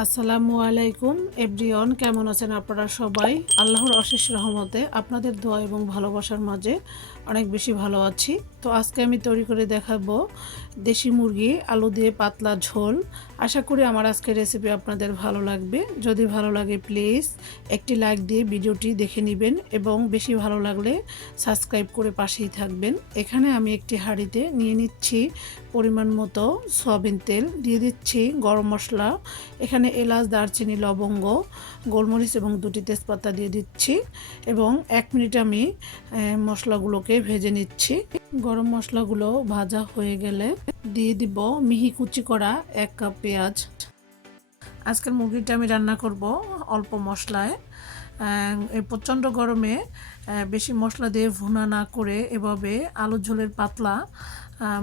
আসসালামু আলাইকুম, এভরিওয়ান, কেমন আছেন আপনারা সবাই? আল্লাহর অশেষ রহমতে আপনাদের দোয়া এবং ভালোবাসার মাঝে অনেক বেশি ভালো আছি। তো আজকে আমি তৈরি করে দেখাবো দেশি মুরগি, আলু দিয়ে পাতলা ঝোল। আশা করি আমার আজকের রেসিপি আপনাদের ভালো লাগবে। যদি ভালো লাগে প্লিজ একটি লাইক দিয়ে ভিডিওটি দেখে নেবেন এবং বেশি ভালো লাগলে সাবস্ক্রাইব করে পাশেই থাকবেন। এখানে আমি একটি হাঁড়িতে নিয়ে নিচ্ছি পরিমাণ মতো সয়াবিন তেল, দিয়ে দিচ্ছি গরম মশলা। এখানে এলাচ, দারচিনি, লবঙ্গ, গোলমরিচ এবং দুটি তেজপাতা দিয়ে দিচ্ছি এবং এক মিনিট আমি মশলাগুলোকে ভেজে নিচ্ছি। গরম মশলাগুলো ভাজা হয়ে গেলে দিয়ে দিব মিহি কুচি করা এক কাপ পেঁয়াজ। আজকের মুরগিটা আমি রান্না করব অল্প মশলায়। এই প্রচণ্ড গরমে বেশি মশলা দিয়ে ভুনা না করে এভাবে আলু ঝোলের পাতলা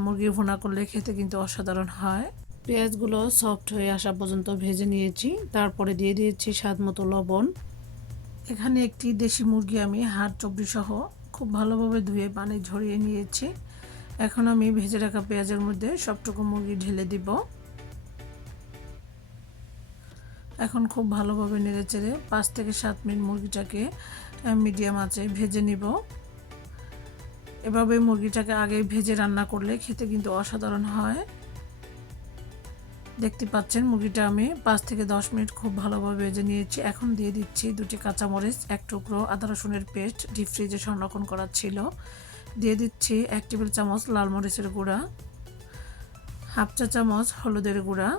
মুরগি ভুনা করলে খেতে কিন্তু অসাধারণ হয়। পেঁয়াজগুলো সফট হয়ে আসা পর্যন্ত ভেজে নিয়েছি। তারপরে দিয়ে দিয়েছি স্বাদ মতো লবণ। এখানে একটি দেশি মুরগি আমি হাড় চব্বি সহ খুব ভালোভাবে ধুয়ে পানি ঝরিয়ে নিয়েছি। এখন আমি ভেজে রাখা পেঁয়াজের মধ্যে সবটুকু মুরগি ঢেলে দিব। এখন খুব ভালোভাবে নেড়ে চেড়ে পাঁচ থেকে সাত মিনিট মুরগিটাকে মিডিয়াম আঁচে ভেজে নিব। এভাবে মুরগিটাকে আগে ভেজে রান্না করলে খেতে কিন্তু অসাধারণ হয়। দেখতে পাচ্ছেন, মুরগিটা আমি পাঁচ থেকে দশ মিনিট খুব ভালোভাবে ভেজে নিয়েছি। এখন দিয়ে দিচ্ছি দুটি কাঁচামরিচ, এক টুকরো আদা রসুনের পেস্ট, ডিপ ফ্রিজে সংরক্ষণ করা ছিল। দিয়ে দিচ্ছি এক টেবিল চামচ লাল মরিচের গুঁড়া, হাফ চা চামচ হলুদের গুঁড়া,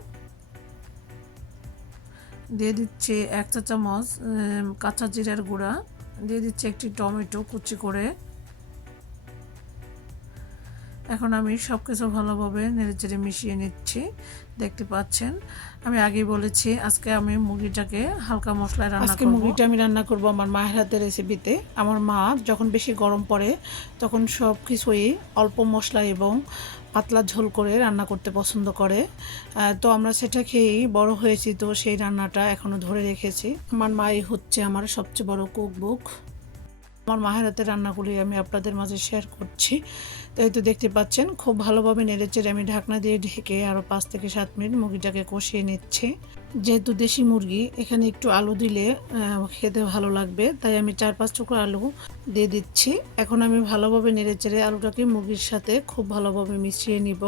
দিয়ে দিচ্ছি এক চা চামচ কাঁচা জিরার গুঁড়া, দিয়ে দিচ্ছি একটি টমেটো কুচি করে। এখন আমি সব কিছু ভালোভাবে নেড়েচেড়ে মিশিয়ে নিচ্ছি। দেখতে পাচ্ছেন আমি আগেই বলেছি আজকে আমি মুরগিটাকে হালকা মশলায় রান্না আজকে মুরগিটা আমি রান্না করব আমার মায়ের হাতের রেসিপিতে আমার মা যখন বেশি গরম পড়ে তখন সব কিছুই অল্প মশলা এবং পাতলা ঝোল করে রান্না করতে পছন্দ করে। তো আমরা সেটা খেয়েই বড় হয়েছি তো সেই রান্নাটা এখনও ধরে রেখেছি। আমার মাই হচ্ছে আমার সবচেয়ে বড় কুক বুক আমার মায়ের হাতের রান্নাগুলি আমি আপনাদের মাঝে শেয়ার করছি। তো এই তো দেখতে পাচ্ছেন, খুব ভালোভাবে নেড়েচেড়ে আমি ঢাকনা দিয়ে ঢেকে আরও পাঁচ থেকে সাত মিনিট মুরগিটাকে কষিয়ে নিচ্ছি। যেহেতু দেশি মুরগি, এখানে একটু আলু দিলে খেতে ভালো লাগবে। তাই আমি চার পাঁচ টুকরো আলু দিয়ে দিচ্ছি। এখন আমি ভালোভাবে নেড়েচেড়ে আলুটাকে মুরগির সাথে খুব ভালোভাবে মিশিয়ে নিব।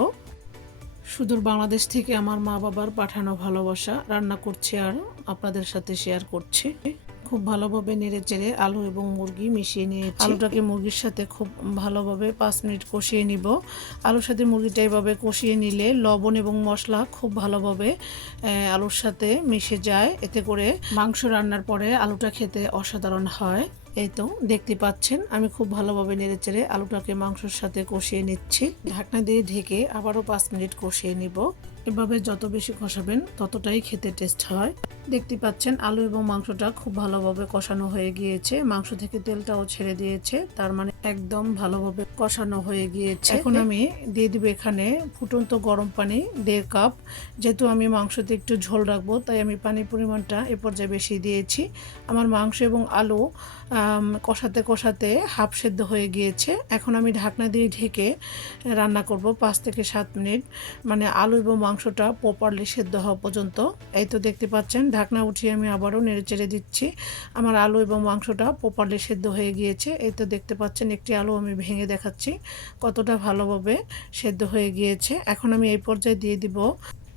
সুদূর বাংলাদেশ থেকে আমার মা বাবার পাঠানো ভালোবাসা রান্না করছি আর আপনাদের সাথে শেয়ার করছি। খুব ভালোভাবে নেড়ে চেড়ে আলু এবং মুরগি মিশিয়ে নিয়েছি। আলুটাকে মুরগির সাথে খুব ভালোভাবে পাঁচ মিনিট কষিয়ে নিব। আলুর সাথে মুরগিটা এভাবে কষিয়ে নিলে লবণ এবং মশলা খুব ভালোভাবে আলুর সাথে মিশে যায়। এতে করে মাংস রান্নার পরে আলুটা খেতে অসাধারণ হয়। এই তো, দেখতে পাচ্ছেন, আমি খুব ভালোভাবে নেড়ে চেড়ে আলুটাকে মাংসের সাথে কষিয়ে নিচ্ছি। ঢাকনা দিয়ে ঢেকে আবারও পাঁচ মিনিট কষিয়ে নিব। এভাবে যত বেশি কষাবেন, ততটাই খেতে টেস্ট হয়। দেখতে পাচ্ছেন, আলু এবং মাংসটা খুব ভালোভাবে কষানো হয়ে গিয়েছে। মাংস থেকে তেলটাও ছেড়ে দিয়েছে, তার মানে একদম ভালোভাবে কষানো হয়ে গিয়েছে। এখন আমি দিয়ে দিব এখানে ফুটন্ত গরম পানি দেড় কাপ। যেহেতু আমি মাংসতে একটু ঝোল রাখব তাই আমি পানির পরিমাণটা এ পর্যায়ে বেশি দিয়েছি। আমার মাংস এবং আলু কষাতে কষাতে হাফ সেদ্ধ হয়ে গিয়েছে। এখন আমি ঢাকনা দিয়ে ঢেকে রান্না করব পাঁচ থেকে সাত মিনিট। মানে আলু এবং মাংসটা প্রপারলি সেদ্ধ হওয়া পর্যন্ত। এই তো দেখতে পাচ্ছেন ঢাকনা উঠিয়ে আমি আবারও নেড়ে চেড়ে দিচ্ছি। আমার আলু এবং মাংসটা প্রপারলি সেদ্ধ হয়ে গিয়েছে। এই তো দেখতে পাচ্ছেন একটি আলু আমি ভেঙে দেখাচ্ছি। কতটা ভালোভাবে সেদ্ধ হয়ে গিয়েছে। এখন আমি এই পর্যায়ে দিয়ে দিব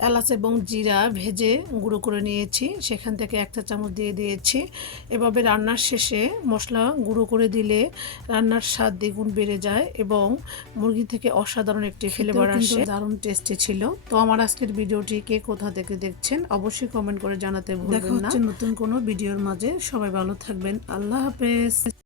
এলাচ এবং জিরা ভেজে গুঁড়ো করে নিয়েছি। সেখান থেকে একটা চামচ দিয়ে দিয়েছি। এভাবে রান্নার শেষে মশলা গুঁড়ো করে দিলে রান্নার স্বাদ দ্বিগুণ বেড়ে যায় এবং মুরগি থেকে অসাধারণ একটি ফ্লেভার আসে। দারুণ টেস্টি ছিল। তো আমার আজকের ভিডিওটি কে কোথা থেকে দেখছেন অবশ্যই কমেন্ট করে জানাতে ভুলবেন না। নতুন কোনো ভিডিওর মাঝে। সবাই ভালো থাকবেন। আল্লাহ হাফেজ।